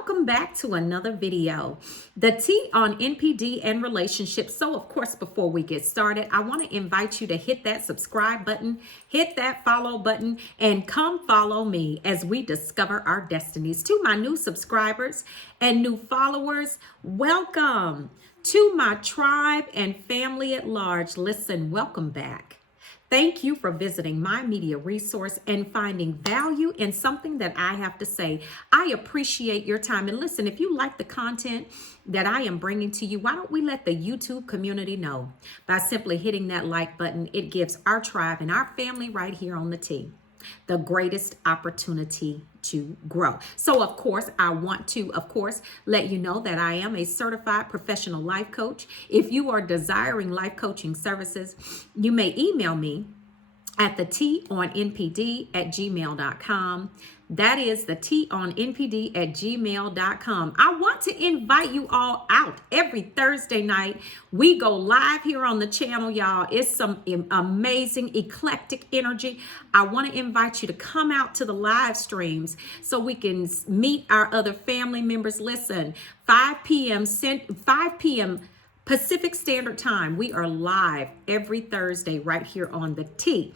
welcome back to another video. The T on NPD and relationships. So of course, before we get started, I want to invite you to hit that subscribe button, hit that follow button, and come follow me as we discover our destinies. To my new subscribers and new followers, welcome. To my tribe and family at large, listen, welcome back. Thank you for visiting my media resource and finding value in something that I have to say. I appreciate your time. And listen, if you like the content that I am bringing to you, why don't we let the YouTube community know by simply hitting that like button? It gives our tribe and our family right here on the T the greatest opportunity to grow. So of course, I want to, let you know that I am a certified professional life coach. If you are desiring life coaching services, you may email me at theteaonnpd@gmail.com. That is theteaonnpd@gmail.com. I want to invite you all out every Thursday night. We go live here on the channel, y'all. It's some amazing, eclectic energy. I want to invite you to come out to the live streams so we can meet our other family members. Listen, 5 p.m. Pacific Standard Time. We are live every Thursday right here on the T.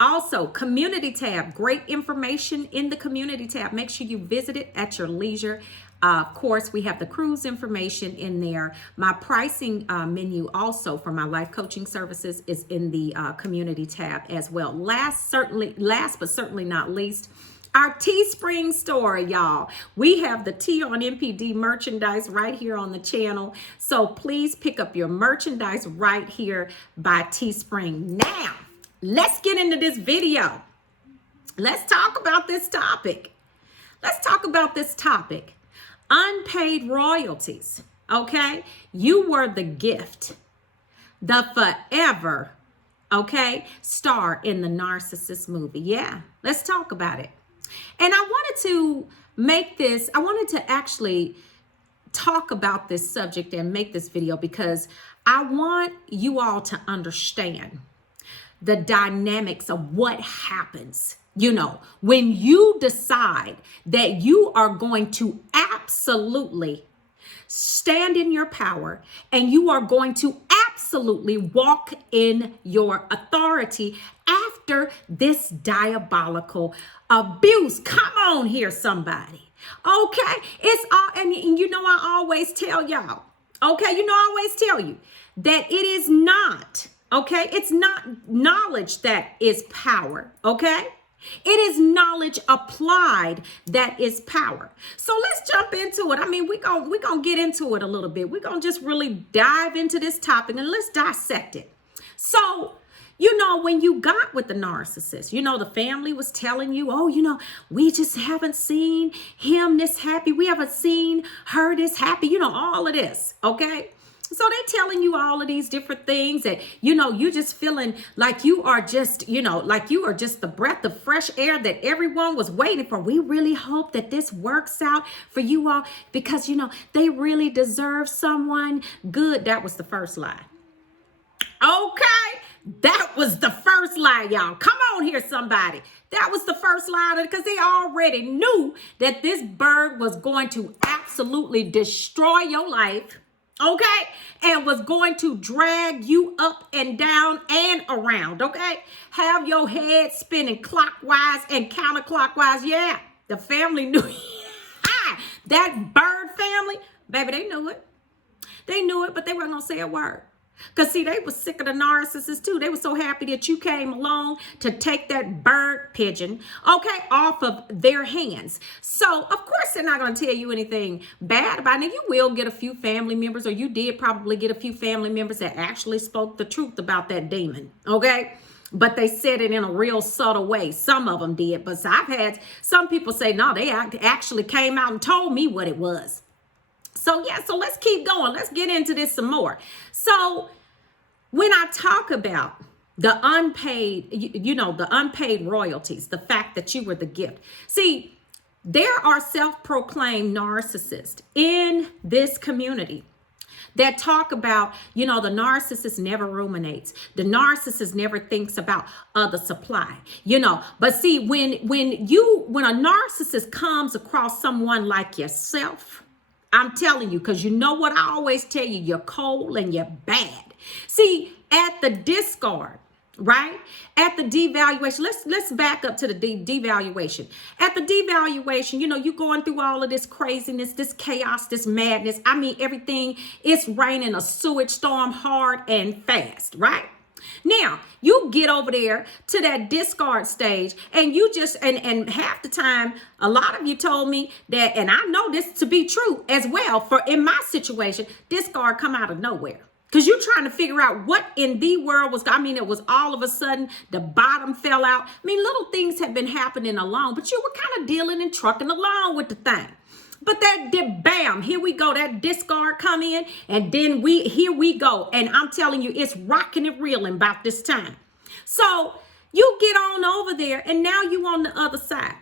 Also, community tab, great information in the community tab. Make sure you visit it at your leisure. Of course, we have the cruise information in there. My pricing menu also for my life coaching services is in the community tab as well. Last but certainly not least, our Teespring store, y'all. We have the T on NPD merchandise right here on the channel. So please pick up your merchandise right here by Teespring. Now, let's get into this video. Let's talk about this topic. Unpaid royalties, okay? You were the gift, the forever, okay, star in the Narcissist movie. Yeah, let's talk about it. And I wanted to actually talk about this subject and make this video because I want you all to understand the dynamics of what happens, when you decide that you are going to absolutely stand in your power and you are going to absolutely walk in your authority after this diabolical abuse. Come on here, somebody. Okay, it's all, and I always tell y'all, I always tell you that it is not, it's not knowledge that is power, It is knowledge applied that is power. So let's jump into it. We're gonna get into it a little bit. We're gonna just really dive into this topic and let's dissect it. So, when you got with the narcissist, the family was telling you, we just haven't seen him this happy. We haven't seen her this happy, all of this, okay? So they're telling you all of these different things that, you're just feeling like you are just, like you are just the breath of fresh air that everyone was waiting for. We really hope that this works out for you all because, they really deserve someone good. That was the first lie. Okay. That was the first lie, y'all. Come on here, somebody. That was the first lie because they already knew that this bird was going to absolutely destroy your life. Okay, and was going to drag you up and down and around, okay? Have your head spinning clockwise and counterclockwise. Yeah, the family knew. That bird family, baby, they knew it. They knew it, but they weren't going to say a word. Because, see, they were sick of the narcissist, too. They were so happy that you came along to take that bird pigeon, off of their hands. So, of course, they're not going to tell you anything bad about it. You will get a few family members, or you did probably get a few family members that actually spoke the truth about that demon, okay? But they said it in a real subtle way. Some of them did. But I've had some people say, no, they actually came out and told me what it was. So, so let's keep going. Let's get into this some more. So when I talk about the unpaid, the unpaid royalties, the fact that you were the gift. See, there are self-proclaimed narcissists in this community that talk about, you know, the narcissist never ruminates. The narcissist never thinks about other supply, you know. But see, when a narcissist comes across someone like yourself, I'm telling you, because you know what I always tell you, you're cold and you're bad. See, at the discard, right? At the devaluation, let's back up to the devaluation. At the devaluation, you know, you're going through all of this craziness, this chaos, this madness. I mean, everything is raining a sewage storm hard and fast, right? Now, you get over there to that discard stage and you just, and half the time, a lot of you told me that, and I know this to be true as well, for in my situation, discard come out of nowhere. Because you're trying to figure out what in the world was, I mean, it was all of a sudden, the bottom fell out. I mean, little things have been happening along, but you were kind of dealing and trucking along with the thing. But that did, bam, here we go. That discard come in, and then here we go. And I'm telling you, it's rocking and reeling about this time. So you get on over there, and now you on the other side.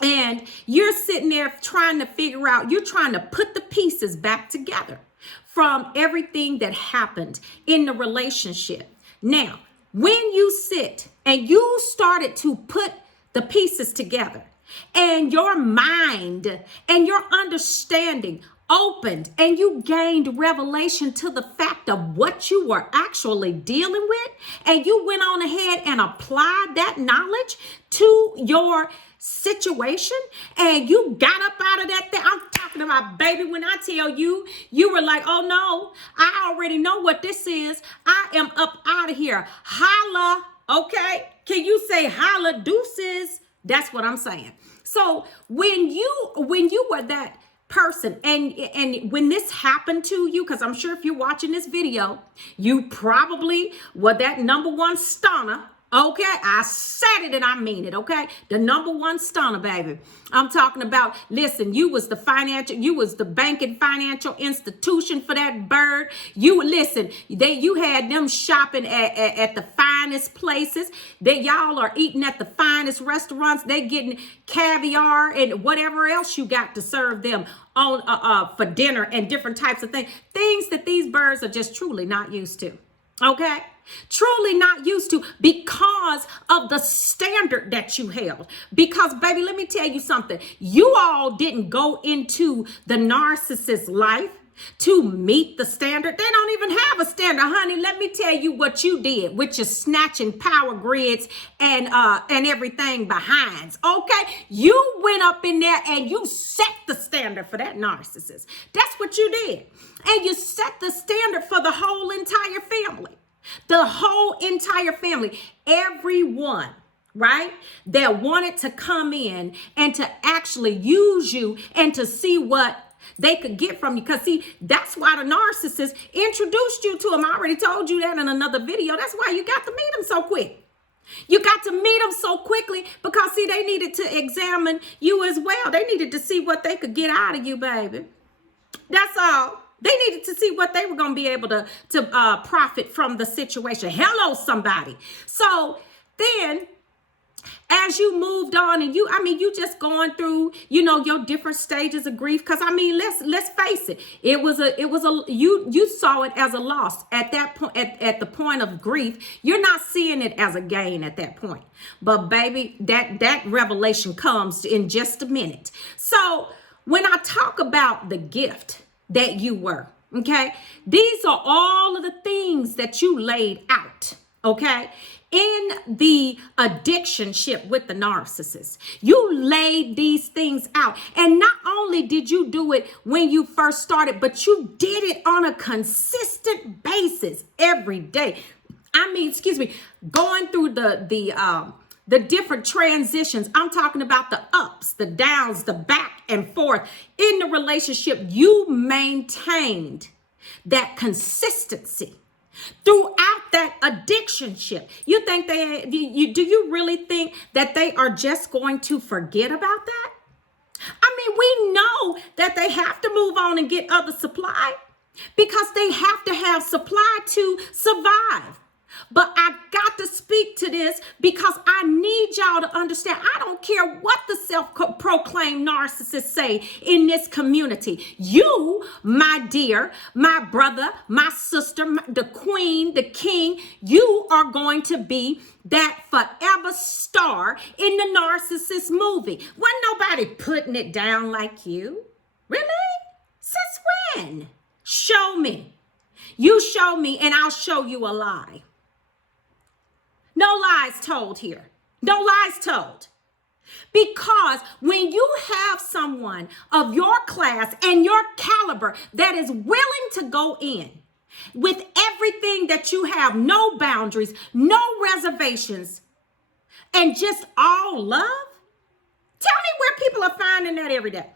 And you're sitting there trying to figure out, you're trying to put the pieces back together from everything that happened in the relationship. Now, when you sit and you started to put the pieces together, and your mind and your understanding opened, and you gained revelation to the fact of what you were actually dealing with, and you went on ahead and applied that knowledge to your situation, and you got up out of that thing. I'm talking about, baby, when I tell you, you were like, oh no, I already know what this is. I am up out of here. Holla, okay? Can you say holla deuces? That's what I'm saying. So when you were that person, and when this happened to you, because I'm sure if you're watching this video, you probably were that number one stunner. Okay, I said it and I mean it, okay? The number one stunner, baby. I'm talking about, listen, you was the banking financial institution for that bird. You had them shopping at the finest places. Y'all are eating at the finest restaurants. They getting caviar and whatever else you got to serve them on for dinner and different types of things that these birds are just truly not used to. Okay? Truly not used to, because of the standard that you held. Because, baby, let me tell you something. You all didn't go into the narcissist life to meet the standard. They don't even have a standard, honey. Let me tell you what you did, which is snatching power grids and everything behinds. Okay, you went up in there and you set the standard for that narcissist. That's what you did, and you set the standard for the whole entire family. The whole entire family, everyone, right, that wanted to come in and to actually use you and to see what they could get from you. Because, see, that's why the narcissist introduced you to him. I already told you that in another video. That's why you got to meet him so quick. You got to meet them so quickly because, see, they needed to examine you as well. They needed to see what they could get out of you, baby. That's all. They needed to see what they were going to be able to profit from the situation. Hello, somebody. So then, as you moved on, and you just going through, your different stages of grief. Because let's face it, you saw it as a loss at that point. At the point of grief, you're not seeing it as a gain at that point. But baby, that revelation comes in just a minute. So when I talk about the gift that you were, okay, these are all of the things that you laid out, okay, in the addictionship with the narcissist. You laid these things out, and not only did you do it when you first started, but you did it on a consistent basis every day. Going through the different transitions. I'm talking about the ups, the downs, the back and forth. In the relationship, you maintained that consistency throughout that addictionship. You think do you really think that they are just going to forget about that? We know that they have to move on and get other supply, because they have to have supply to survive. But I got to speak to this because I need y'all to understand. I don't care what the self-proclaimed narcissists say in this community. You, my dear, my brother, my sister, the queen, the king, you are going to be that forever star in the narcissist movie. Wasn't nobody putting it down like you. Really? Since when? Show me. You show me and I'll show you a lie. No lies told here. No lies told. Because when you have someone of your class and your caliber that is willing to go in with everything that you have, no boundaries, no reservations, and just all love, tell me where people are finding that every day.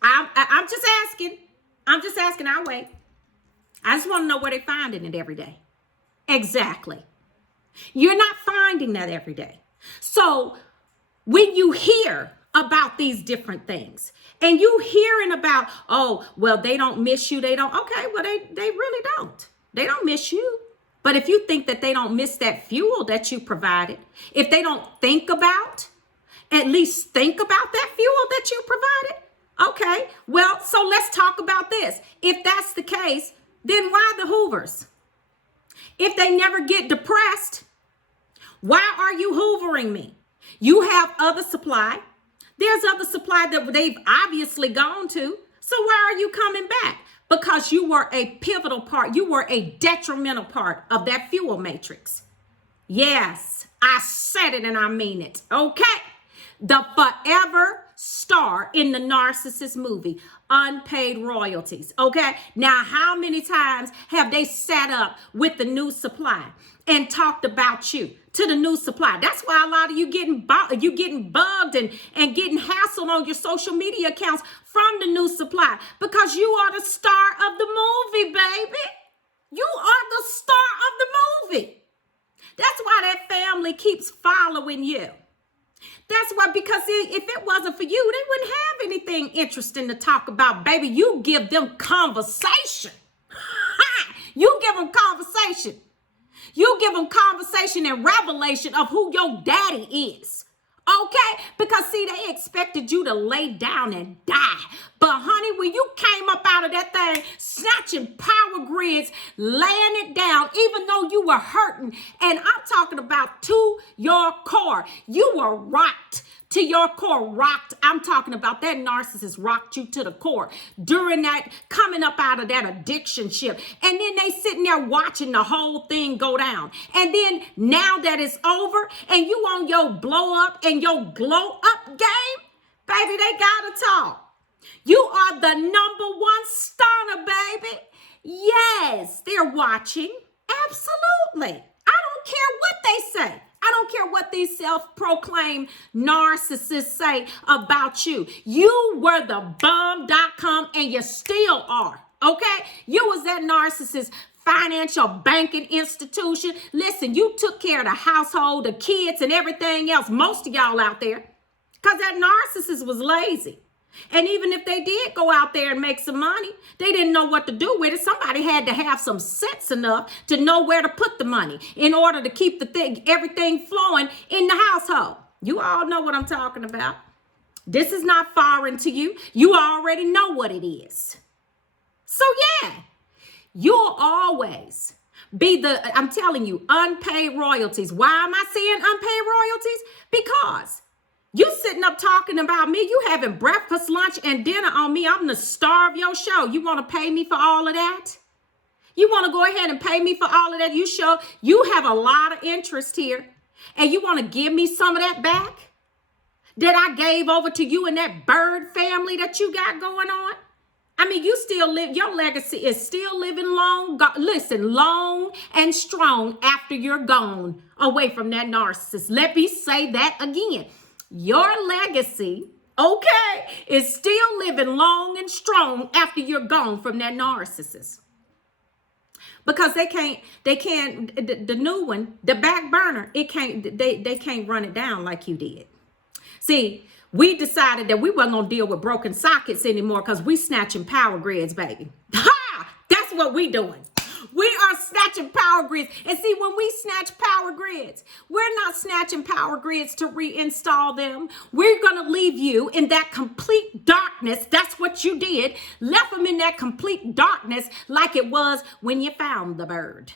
I'm just asking. I'm just asking. I'll wait. I just want to know where they're finding it every day. Exactly. You're not finding that every day. So when you hear about these different things and you hearing about, oh, well, they don't miss you. They don't. Okay, well, they really don't. They don't miss you. But if you think that they don't miss that fuel that you provided, if they don't think about, at least think about that fuel that you provided. Okay, well, so let's talk about this. If that's the case, then why the Hoovers? If they never get depressed, why are you hoovering me? You have other supply. There's other supply that they've obviously gone to. So why are you coming back? Because you were a pivotal part. You were a detrimental part of that fuel matrix. Yes, I said it and I mean it. Okay. The forever star in the narcissist movie, Unpaid Royalties. Okay. Now, how many times have they sat up with the new supply and talked about you to the new supply? That's why a lot of you getting bugged and getting hassled on your social media accounts from the new supply, because you are the star of the movie, baby. You are the star of the movie. That's why that family keeps following you. That's why, because if it wasn't for you, they wouldn't have anything interesting to talk about, baby. You give them conversation. You give them conversation. You give them conversation and revelation of who your daddy is. Okay? Because, see, they expected you to lay down and die. But, honey, when you came up out of that thing, snatching power grids, laying it down, even though you were hurting, and I'm talking about to your core, you were rocked to your core, rocked. I'm talking about that narcissist rocked you to the core during that, coming up out of that addiction ship. And then they sitting there watching the whole thing go down. And then now that it's over and you on your blow up and your glow up game, baby, they gotta talk. You are the number one stunner, baby. Yes, they're watching. Absolutely. I don't care what they say. I don't care what these self-proclaimed narcissists say about you. You were the bomb.com and you still are, okay? You was that narcissist financial banking institution. Listen, you took care of the household, the kids, and everything else, most of y'all out there, because that narcissist was lazy. And even if they did go out there and make some money, they didn't know what to do with it. Somebody had to have some sense enough to know where to put the money in order to keep everything flowing in the household. You all know what I'm talking about. This is not foreign to you. You already know what it is. So yeah, you'll always be I'm telling you, unpaid royalties. Why am I saying unpaid royalties? Because you sitting up talking about me. You having breakfast, lunch, and dinner on me. I'm the star of your show. You want to pay me for all of that? You want to go ahead and pay me for all of that? You have a lot of interest here. And you want to give me some of that back that I gave over to you and that bird family that you got going on? I mean, you still live, your legacy is still living long and strong after you're gone away from that narcissist. Let me say that again. Your legacy, okay, is still living long and strong after you're gone from that narcissist. Because they can't, the new one, the back burner, they can't run it down like you did. See, we decided that we wasn't going to deal with broken sockets anymore because we snatching power grids, baby. Ha! That's what we doing. We are snatching power grids. And see, when we snatch power grids, we're not snatching power grids to reinstall them. We're going to leave you in that complete darkness. That's what you did. Left them in that complete darkness like it was when you found the bird.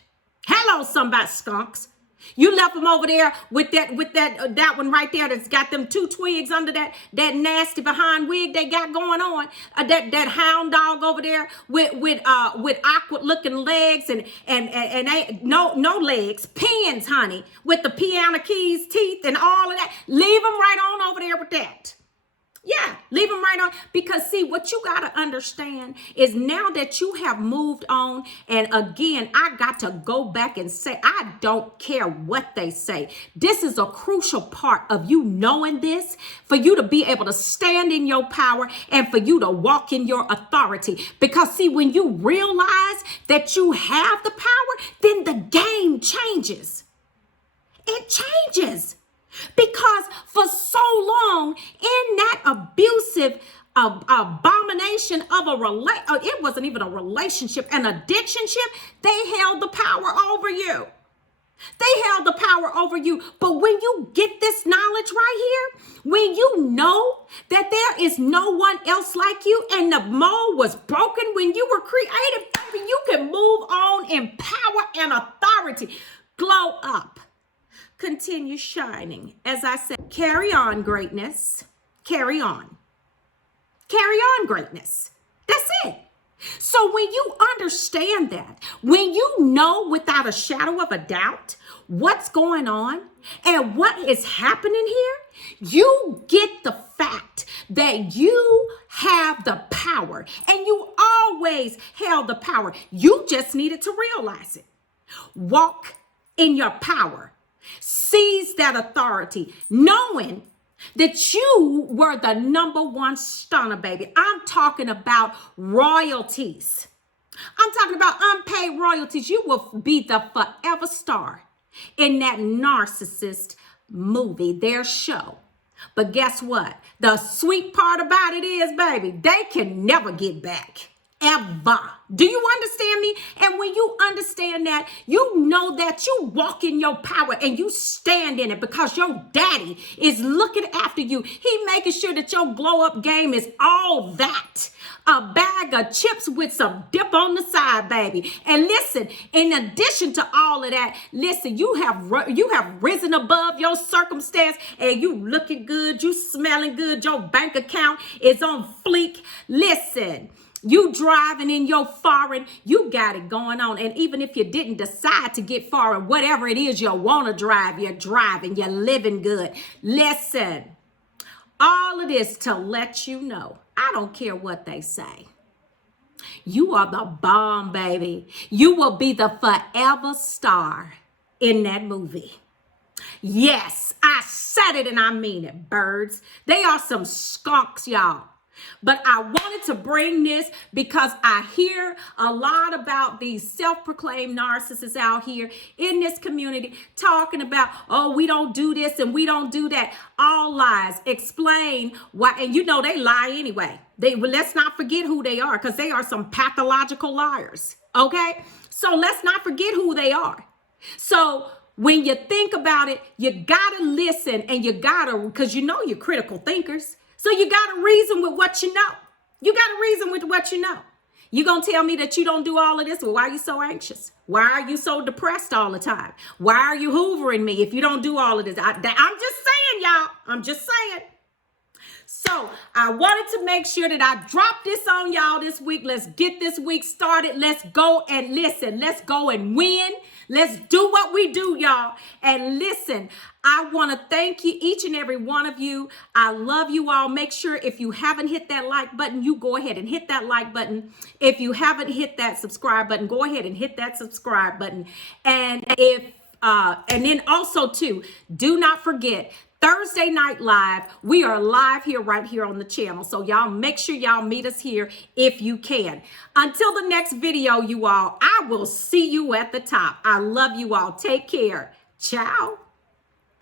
Hello, somebody skunks. You left them over there with that one right there that's got them two twigs under that nasty behind wig they got going on. That hound dog over there with awkward looking legs and no legs, pins, honey, with the piano keys, teeth, and all of that. Leave them right on over there with that. Yeah, leave them right on. Because see, what you got to understand is now that you have moved on, and again, I got to go back and say, I don't care what they say. This is a crucial part of you knowing this, for you to be able to stand in your power and for you to walk in your authority. Because see, when you realize that you have the power, then the game changes. It changes. Because for so long in that abusive abomination of it wasn't even a relationship, an addictionship, they held the power over you. They held the power over you. But when you get this knowledge right here, when you know that there is no one else like you and the mold was broken when you were created, baby, you can move on in power and authority. Glow up. Continue shining. As I said, carry on, greatness. Carry on. Carry on, greatness. That's it. So when you understand that, when you know without a shadow of a doubt what's going on and what is happening here, you get the fact that you have the power, and you always held the power. You just needed to realize it. Walk in your power. Seize that authority, knowing that you were the number one stunner, baby. I'm talking about royalties. I'm talking about unpaid royalties. You will be the forever star in that Narcissist movie, their show. But guess what? The sweet part about it is, baby, they can never get back. Ever. Do you understand me? And when you understand that, you know that you walk in your power and you stand in it because your daddy is looking after you. He making sure that your glow up game is all that. A bag of chips with some dip on the side, baby. And listen, in addition to all of that, listen, you have risen above your circumstance, and you looking good, you smelling good, your bank account is on fleek. Listen, you driving in your foreign, you got it going on. And even if you didn't decide to get foreign, whatever it is you want to drive, you're driving, you're living good. Listen, all of this to let you know, I don't care what they say. You are the bomb, baby. You will be the forever star in that movie. Yes, I said it and I mean it, birds. They are some skunks, y'all. But I wanted to bring this because I hear a lot about these self-proclaimed narcissists out here in this community talking about, oh, we don't do this and we don't do that. All lies. Explain why. And you know they lie anyway. Let's not forget who they are, because they are some pathological liars. Okay? So let's not forget who they are. So when you think about it, you got to listen, and you got to, because you know you're critical thinkers. So you got to reason with what you know. You got to reason with what you know. You going to tell me that you don't do all of this? Well, why are you so anxious? Why are you so depressed all the time? Why are you hoovering me if you don't do all of this? I'm just saying, y'all. I'm just saying. So I wanted to make sure that I drop this on y'all this week. Let's get this week started. Let's go and listen. Let's go and win. Let's do what we do, y'all. And listen, I want to thank you, each and every one of you. I love you all. Make sure if you haven't hit that like button, you go ahead and hit that like button. If you haven't hit that subscribe button, go ahead and hit that subscribe button. And then also too, do not forget, Thursday Night Live, we are live here right here on the channel. So y'all make sure y'all meet us here if you can. Until the next video, you all, I will see you at the top. I love you all. Take care. Ciao.